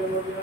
অমানৱীয়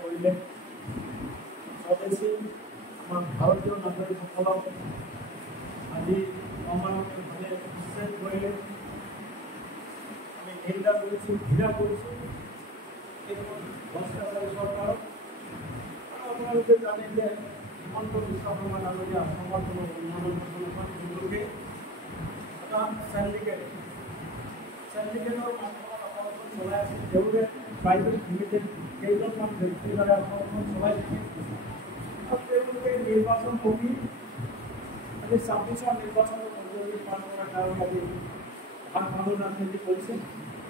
কৰিলে স্বদেশী আমাৰ ভাৰতীয় নাগৰিকসকলক আজি অমানৱীয়ভাৱে উচ্ছেদ কৰিলে। আমি নিন্দা কৰিছোঁ, ঘৃণা কৰিছোঁ এই ভ্ৰষ্টাচাৰী চৰকাৰক। আপোনালোকে জানে যে হিমন্ত বিশ্ব শৰ্মা ডাঙৰীয়া অসমৰ কোনো উন্নয়ন যোগে এটা চেণ্ডিকেটৰ অসমখন চলাই আছে। তেওঁলোকে প্ৰাইভেট লিমিটেড কেইজনমান ব্যক্তিৰ দ্বাৰা অসমখন চলাই থাকে আৰু তেওঁলোকে নিৰ্বাচন কৰি আজি 26ৰ নিৰ্বাচনৰ মঞ্জুৰি পাৰ কৰাৰ কাৰণে আজি ভাগ ভাঙোন ৰাজনীতি কৰিছে।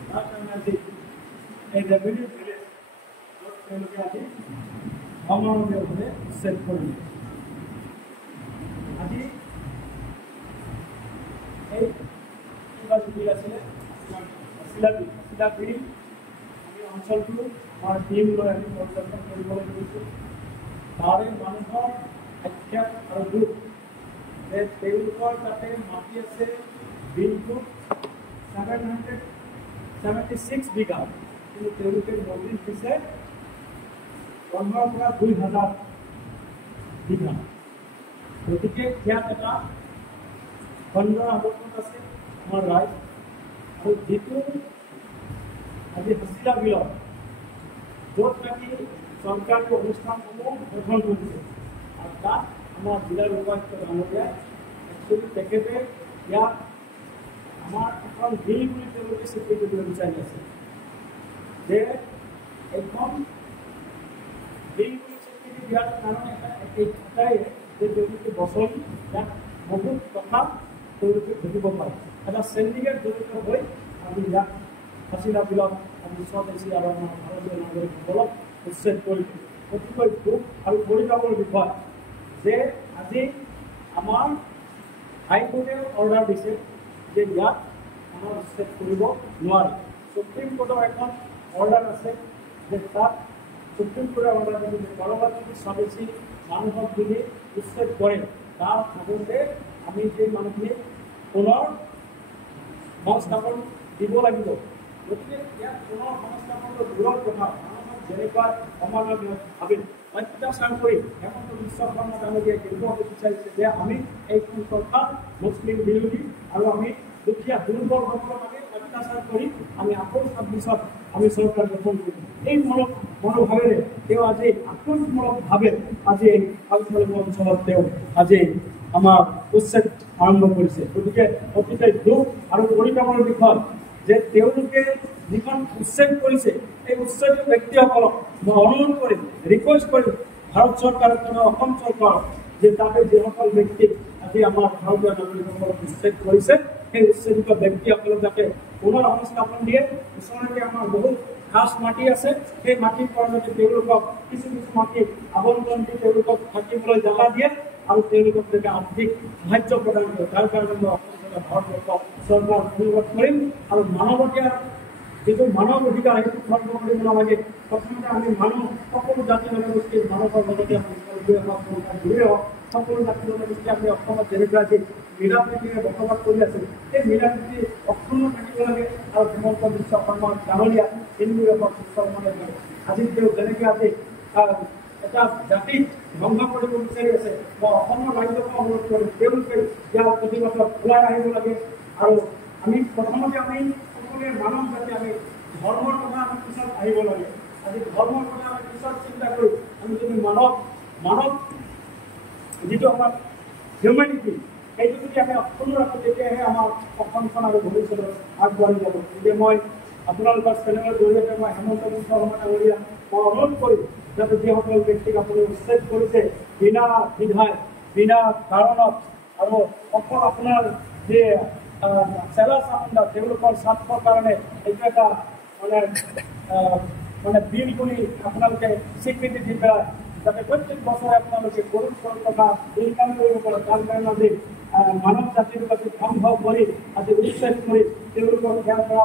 তাৰ কাৰণে আজি এই ৰেভিনিউ ভিলেজ য'ত তেওঁলোকে আজি অমানৱীয়ভাৱে উচ্ছেদ কৰিলে। আজি এই কিবা বিল আছিলে চিলা বিল আমি অঞ্চলটো আমাৰ টিম লৈ আমি পৰিদৰ্শন কৰিবলৈ গৈছোঁ। তাৰে মানুহৰ আক্ষেপ আৰু দুখ যে তেওঁলোকৰ তাতে মাটি আছে বিলটো 776 বিঘা, কিন্তু তেওঁলোকে নদীত দিছে 15 পৰা 2000 বিঘা। গতিকে ইয়াত এটা খণ্ডৰ আৱৰ্তন আছে আমাৰ ৰাইজ আৰু যিটো আজি হাছিলা বিলত য'ত নেকি চৰকাৰী অনুষ্ঠানসমূহ গঠন কৰিছে আৰু তাত আমাৰ জিলাৰ উপায়ুক্ত ডাঙৰীয়াই একচুৱেলি তেখেতে ইয়াত আমাৰ এখন বিল বুলি তেওঁলোকে স্বীকৃতি দিব বিচাৰি আছে যে এখন বিল বুলি স্বীকৃতি দিয়াৰ কাৰণে এটাই যে তেওঁলোকে বছৰি ইয়াত বহুত কথা তেওঁলোকে ঘটিব পাৰে। এটা চেণ্ডিকেট জড়িত হৈ আমি ইয়াত হাছিলা বিলত আমি স্বদেশী আৰু আমাৰ ভাৰতীয় নাগৰিকসকলক উচ্ছেদ কৰিছোঁ। অতিকৈ দুখ আৰু পৰিতাপৰ বিষয় যে আজি আমাৰ হাইকোৰ্টে অৰ্ডাৰ দিছে যে ইয়াত আমাৰ উচ্ছেদ কৰিব নোৱাৰে। সুপ্ৰিম কোৰ্টৰ এখন অৰ্ডাৰ আছে যে তাত সুপ্ৰিম কোৰ্টে অৰ্ডাৰ দিছে যে কাৰোবাৰ যদি স্বদেশী মানুহক যদি উচ্ছেদ কৰে তাৰ আগতে আমি সেই মানুহখিনি পুনৰ সংস্থাপন দিব লাগিব। গতিকে ইয়াত পুনৰ সংস্থাপনটো দূৰৰ কথা। মানুহক যেনেকুৱা অমানৱীয়ভাৱে অত্যাচাৰ কৰি হিমন্ত বিশ্ব শৰ্মা ডাঙৰীয়াই দেখুৱাব বিচাৰিছে যে আমি এইখন চৰকাৰ মুছলিম বিৰোধী আৰু আমি দুখীয়া দুৰ্বলসকলক আমি অত্যাচাৰ কৰি আমি আকৌ 26ত আমি চৰকাৰ গঠন কৰিম। এই মনোভাৱেৰে তেওঁ আজি আক্ৰমণমূলকভাৱে আজি এই আঞ্চলিক অঞ্চলত তেওঁ আজি আমাৰ উচ্ছেদ আৰম্ভ কৰিছে। গতিকে অতিকৈ দুখ আৰু পৰিতাপৰ বিষয় যে তেওঁলোকে যিখন উচ্ছেদ কৰিছে এই উচ্ছেদিত ব্যক্তিসকলক মই অনুৰোধ কৰিম, ৰিকুৱেষ্ট কৰিম ভাৰত চৰকাৰক অসম চৰকাৰক যে তাতে যিসকল ব্যক্তি আজি আমাৰ ভাৰতীয় নাগৰিকসকলক উচ্ছেদ কৰিছে সেই উচ্ছেদিত ব্যক্তিসকলক যাতে পুনৰ সংস্থাপন দিয়ে। ওচৰতে আমাৰ বহুত খাস মাটি আছে, সেই মাটিৰ পৰা যদি তেওঁলোকক কিছু মাটি আবণ্টন দি তেওঁলোকক থাকিবলৈ জাগা দিয়ে আৰু তেওঁলোকক যাতে আৰ্থিক সাহায্য প্ৰদান কৰে। তাৰ কাৰণে মই ভাৰতবৰ্ষ চৰকাৰ অনুৰোধ কৰিম আৰু মানৱতীয়া যিটো মানৱ অধিকাৰ সেইটো খৰ্ব কৰিব নালাগে। প্ৰথমতে আমি মানুহ সকলো জাতি জনগোষ্ঠীৰ মানুহৰ লগতে জুড়ে হওক সকলো জাতি জনগোষ্ঠী আমি অসমত যেনেকৈ আজি মিলা প্ৰীতিৰে বসবাস কৰি আছো, সেই মিলা প্ৰীতি অক্ষুণ্ণ থাকিব লাগে। আৰু হিমন্ত বিশ্ব শৰ্মাৰ গাঁৱলীয়া হিন্দুসকল আজি তেওঁ যেনেকৈ আজি এটা জাতিক ধ্বংস কৰিব বিচাৰি আছে, মই অসমৰ ৰাজ্যক অনুৰোধ কৰিম তেওঁলোকে ইয়াৰ প্ৰতিবাদত ওলাই আহিব লাগে। আৰু আমি প্ৰথমতে আমি সকলোৱে মানৱ জাতি আমি ধৰ্মৰ কথা আমি পিছত আহিব লাগে। আজি ধৰ্মৰ কথা আমি পিছত চিন্তা কৰি আমি যদি মানৱ যিটো আমাৰ হিউমেনিটি সেইটো যদি আমি অক্ষুণ্ণ ৰাখোঁ তেতিয়াহে আমাৰ অসমখন আৰু ভৱিষ্যতত আগবাঢ়ি যাব। গতিকে মই আপোনালোকৰ চেনেলৰ জৰিয়তে মই হিমন্ত বিশ্ব শৰ্মা ডাঙৰীয়া মই অনুৰোধ কৰিম যাতে যিসকল ব্যক্তিক আপুনি উচ্ছেদ কৰিছে বিনা দ্বিধাই বিনা কাৰণত আৰু অকল আপোনাৰ যে চেলা চামুণ্ডা তেওঁলোকৰ স্বাৰ্থৰ কাৰণে এইটো এটা মানে বিল বুলি আপোনালোকে স্বীকৃতি দি পেলাই যাতে প্ৰত্যেক বছৰে আপোনালোকে কৰোঁ টকা ইনকাম কৰিব পাৰে। তাৰ কাৰণে আজি মানৱ জাতিৰ প্ৰতি ধ্বংস কৰি আজি উচ্ছেদ কৰি তেওঁলোকক ইয়াৰ পৰা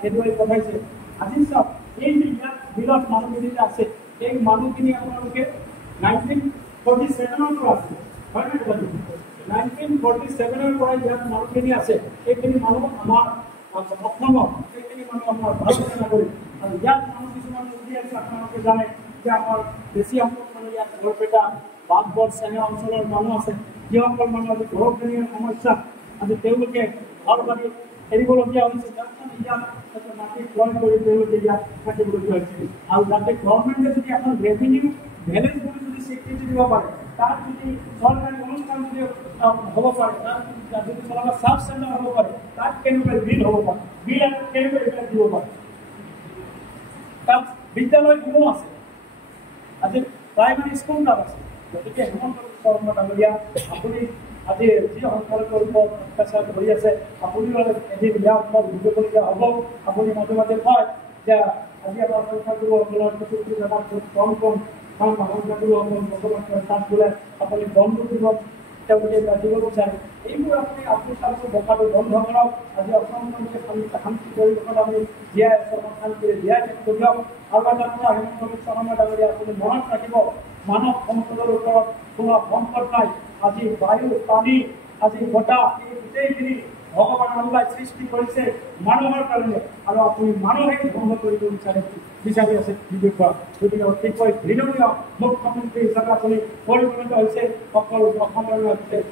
খেদুৱাই পঠাইছে। আজি চাওক এই যে ইয়াত বিলত মানুহখিনি আছে এই মানুহখিনি আপোনালোকে 1947 পৰা আছে হয় নে? 1947 পৰা ইয়াত মানুহখিনি আছে। এইখিনি মানুহ আমাৰ অসমৰ সেইখিনি মানুহ আমাৰ ভাৰতীয় নাগৰিক। আৰু ইয়াত মানুহ কিছুমান উঠি আছে আপোনালোকে জানে যে আমাৰ বেছি সংখ্যক মানুহ ইয়াত বৰপেটা বাঘবৰ স্থানীয় অঞ্চলৰ মানুহ আছে। যিসকল মানুহ আজি ঘৰখনীয়া সমস্যা আজি তেওঁলোকে ঘৰ বাৰী এৰিবলগীয়া হৈছে। যাৰ কাৰণে ইয়াত এটা মাটি ক্ৰয় কৰি তেওঁলোকে ইয়াত থাকিবলগীয়া হৈছে। আৰু যাতে গভৰ্ণমেণ্টে যদি এখন ৰেভিনিউ বেলেঞ্চ বুলি যদি স্বীকৃতি দিব পাৰে, তাত যদি চৰকাৰী অনুষ্ঠান যদি হ'ব পাৰে, তাত যদি চৰকাৰ চাব চেণ্টাৰ হ'ব পাৰে, তাত কেনেকৈ বিল হ'ব পাৰে, বিল আৰু কেনেকৈ এইবিলাক দিব পাৰে। তাত বিদ্যালয় কোনো আছে, আজি প্ৰাইমাৰী স্কুল তাত আছে। গতিকে হিমন্ত বিশ্ব শৰ্মা ডাঙৰীয়া আপুনি আজি যি সংখ্যালঘুৰ ওপৰত অত্যাচাৰ কৰি আছে আপুনিও এদিন ইয়াৰ ওপৰত ভুগিবলগীয়া হ'ব। আপুনি মাজে মাজে কয় যে আজি আমাৰ সংখ্যালঘুসকলৰ কিছু কিছু জেগাত কম সংখ্যালঘুসকল বসবাস কৰে, তাত বোলে আপুনি বন্ধু দিব তেওঁলোকে দিব বিচাৰে। এইবোৰ আপুনি আপোনালোকৰ বকাটো বন্ধ কৰক। আজি অসমখনকে শান্তি পৰিৱেশত আমি জীয়াই আছোঁ, শান্তিৰে জীয়াই থাকিব দিয়ক। আৰু এটা কথা হিমন্ত বিশ্ব শৰ্মা ডাঙৰীয়া আপুনি মনত ৰাখিব, মানৱ সম্পদৰ ওপৰত কোনো সম্পদ নাই। আজি বায়ু পানী আজি বতাহ এই গোটেইখিনি ভগৱান আল্লাই সৃষ্টি কৰিছে মানুহৰ কাৰণে, আৰু আপুনি মানুহে ধ্বংস কৰিব বিচাৰি আছে বিজেপিৰ পৰা। গতিকে অতিকৈ ঘৃণনীয় মুখ্যমন্ত্ৰী হিচাপে আপুনি পৰিগণিত হৈছে। সকলো অসমৰ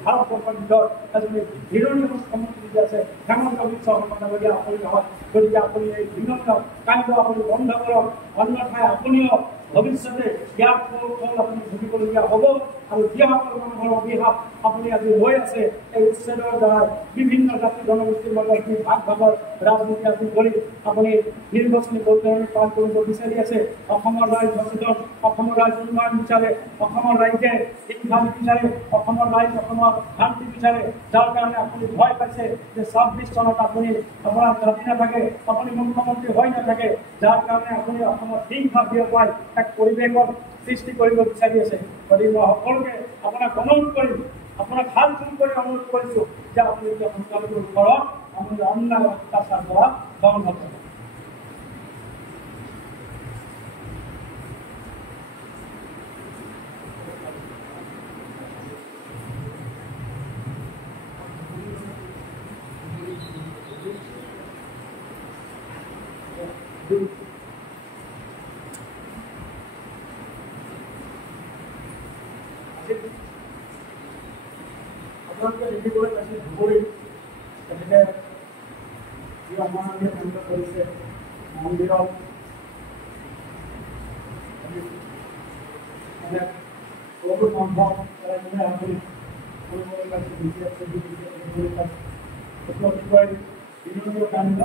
ভাৰতবৰ্ষৰ ভিতৰত এজন ঘৃণনীয় মুখ্যমন্ত্ৰী যি আছে হিমন্ত বিশ্ব শৰ্মা ডাঙৰীয়া আপুনি নহয়। গতিকে আপুনি এই ঘৃণনীয় কাণ্ড আপুনি বন্ধ কৰক, অন্যথাই আপুনিও ভৱিষ্যতে ইয়াৰ ফল আপুনি ভুগিবলগীয়া হ'ব। আৰু যিসকল মানুহৰ অভিশাপ আপুনি আজি লৈ আছে এই উচ্ছেদৰ দ্বাৰা বিভিন্ন জাতি জনগোষ্ঠীৰ মাজত ভাগ ভাগৰ ৰাজনীতি আজি কৰি আপুনি নিৰ্বাচনী বৈতৰণি পাৰ কৰিব বিচাৰি আছে। অসমৰ ৰাইজ সচেতন, অসমৰ ৰাইজ উন্নয়ন বিচাৰে, অসমৰ ৰাইজে শিক্ষা বিচাৰে, অসমৰ ৰাইজ অসমৰ শান্তি বিচাৰে। যাৰ কাৰণে আপুনি ভয় পাইছে যে 26 চনত আপুনি আপোনাৰ জাতি নাথাকে, আপুনি মুখ্যমন্ত্ৰী হৈ নাথাকে, যাৰ কাৰণে আপুনি অসমত হিংসা বিয়পাই এক পৰিৱেশত সৃষ্টি কৰিব বিচাৰি আছে। গতিকে মই সকলোকে আপোনাক অনুৰোধ কৰিম, আপোনাক হাত জোৰ কৰি অনুৰোধ কৰিছোঁ যে আপুনি এতিয়া সংখ্যালঘুৰ ওপৰত আপুনি অন্যায় অত্যাচাৰ কৰা বন্ধ কৰক। আপোনালোকে দেখিবলৈ পাইছে ধুবুৰীত তেনেকৈ যি অমানৱীয় কাণ্ড কৰিছে মন্দিৰত মানে বহুতো সম্ভৱ আপুনি কৰিবলৈ পাইছে দেখিবলৈ পাইছে। এইটো অতিকৈ বিৰোধীয় কাণ্ড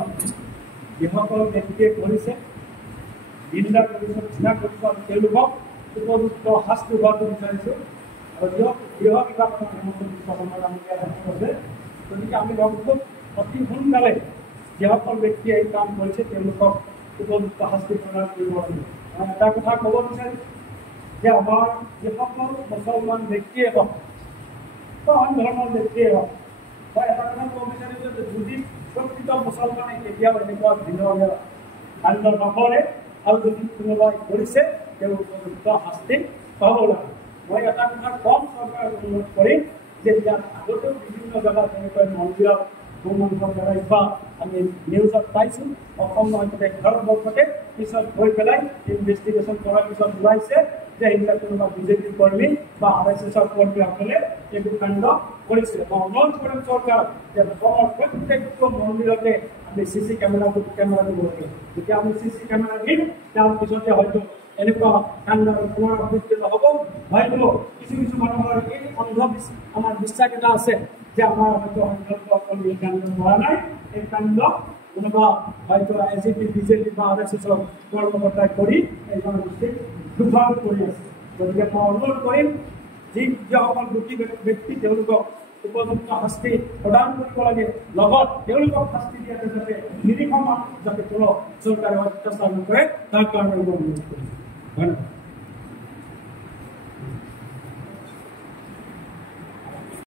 যিসকল ব্যক্তিয়ে কৰিছে নিন্দা কৰিছে, ঘৃণা কৰিছে, আৰু তেওঁলোকক উপযুক্ত শাস্তি হোৱাটো বিচাৰিছোঁ। আৰু গৃহ বিভাগ হিমন্ত বিশ্ব শৰ্মা ডাঙৰীয়া আছে। গতিকে আমি খুব অতি সোনকালে যিসকল ব্যক্তিয়ে এই কাম কৰিছে তেওঁলোকক উপযুক্ত শাস্তি প্ৰদান কৰিব লাগিব। এটা কথা ক'ব বিচাৰিম যে আমাৰ যিসকল মুছলমান ব্যক্তিয়ে হওক বা অন্য ধৰণৰ ব্যক্তিয়ে হওক মই এটা কথা ক'ব বিচাৰিছোঁ যে যদি প্ৰকৃত মুছলমানে কেতিয়াও এনেকুৱা ধৰণৰ কাণ্ড নকৰে আৰু যদি কোনোবাই কৰিছে তেওঁ উপযুক্ত শাস্তি পাব লাগে। মই এটা কথা কম চৰকাৰক অনুৰোধ কৰিম যে ইয়াত আগতেও বিভিন্ন জেগাত তেনেকৈ মন্দিৰত ভ্ৰমণ কৰাই বা আমি নিউজত পাইছোঁ অসম নহয় ভাৰতবৰ্ষতে পিছত গৈ পেলাই ইনভেষ্টিগেশ্যন কৰাৰ পিছত ওলাইছে যে এইবিলাক কোনোবা বিজেপিৰ কৰ্মী বা RSSৰ কৰ্মীসকলে এইবোৰ কাণ্ড কৰিছিলে। মই অনুৰোধ কৰিম চৰকাৰক যে অসমৰ প্ৰত্যেকটো মন্দিৰতে আমি CC কেমেৰা দিব লাগে। যেতিয়া আমি CC কেমেৰা দিম তাৰ পিছতে হয়তো এনেকুৱা কাণ্ডৰ পুনৰাবৃত্তি নহ'ব। হয়তো কিছু কিছু মানুহৰ এই অন্ধবিশ্বাস আমাৰ বিশ্বাস এটা আছে যে আমাৰ হয়তো সংখ্যালঘুসকল এই কাণ্ড কৰা নাই, এই কাণ্ড কোনোবা হয়তো AGP BJP বা RSSৰ কৰ্মকৰ্তাই কৰি এই জনগোষ্ঠীক দুৰ্ভাগ কৰি আছে। গতিকে মই অনুৰোধ কৰিম যিসকল দোষী ব্যক্তি তেওঁলোকক উপযুক্ত শাস্তি প্ৰদান কৰিব লাগে, লগত তেওঁলোকক শাস্তি দিয়াতে যাতে নিৰীহ মানুহ যাতে কোনো চৰকাৰে অত্যাচাৰ নকৰে তাৰ কাৰণে অনুৰোধ কৰিছোঁ। ধন্যবাদ।